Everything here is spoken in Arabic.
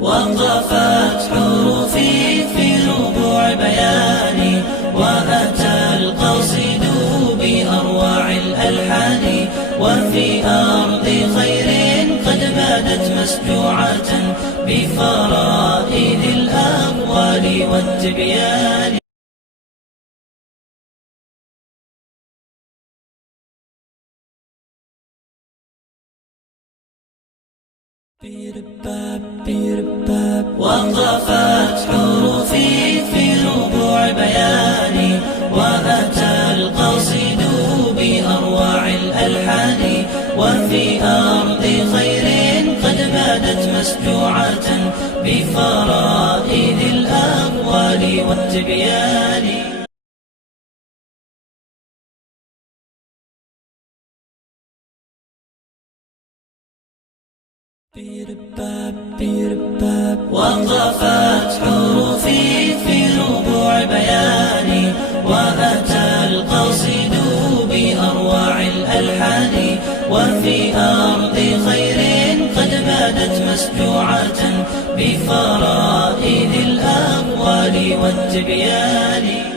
وقفت حروفي في ربوع بياني، وأتى القصيد بأروع الألحان، وفي أرض خير قد بادت مسجوعة بفرائد الأقوال والتبيان. وقفت حروفي في ربوع بياني، وأتى القصيد بأروع الألحان، وفي أرض خير قد بادت مسجوعة بفرائد الأقوال والتبيان. وقفت حروفي في ربوع بياني، وأتى القصيد بأروع الألحان، وفي أرض خير قد بادت مسجوعة بفرائد الأقوال والتبيان.